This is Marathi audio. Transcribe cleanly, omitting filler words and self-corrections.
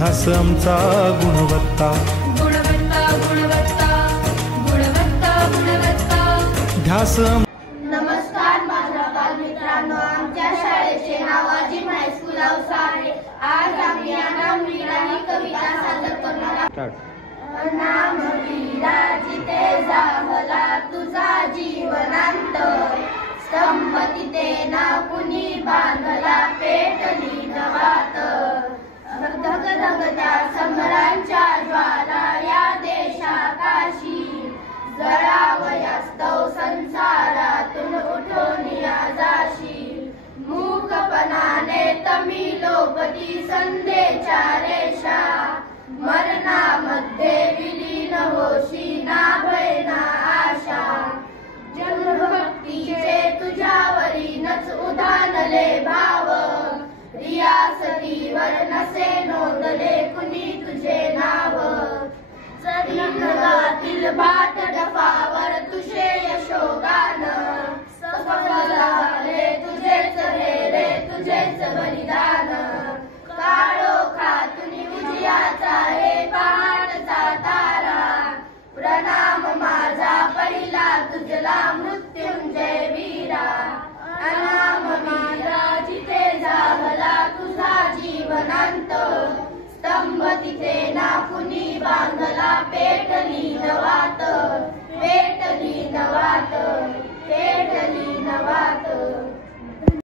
ध्यास आमचा गुणवत्ता गुणवत्ता गुणवत्ता गुणवत्ता गुणवत्ता ध्यास। नमस्कार माझ्या बालमित्रांनो, आमच्या शाळेचे नाव अजिम हायस्कूल औसा आहे। आज आम्ही अनामवीरा ही कविता सादर करणार आहोत। अनामवीरा जिथे जाहला तुझा जीवनांत, स्तंभ तिथे ना कुणी बांधला पेटली नवात। धगधगत्या समरांच्या ज्वाला या देशाकाशी, जळावयास्तव संसारातून उठून या जाशी। मूकपणाने तमी लोपती संध्येच्या रेषा, मरणामध्ये विलीन होशी ना भय ना आशा। जन्मभक्तीचे तुझ्यावरीनच उधाणले भाव, रियासतीवर नसे नोंदले कुणी तुझे नाव। जगातील भाट डफावर तुझे यशोगान, सफल झाले तुझेच रे तुझेच बलिदान। काळोखातून उजियाचा हे पहाटचा तारा, प्रणाम माझा पहिला तुझला मृत्युंजय वीरा। अनामवीरा जिथे जाहला तुझा जीवनांत, स्तंभ तिथे ना कुणी बांधला पेटली नवात। पेटली नवात पेटली नवात।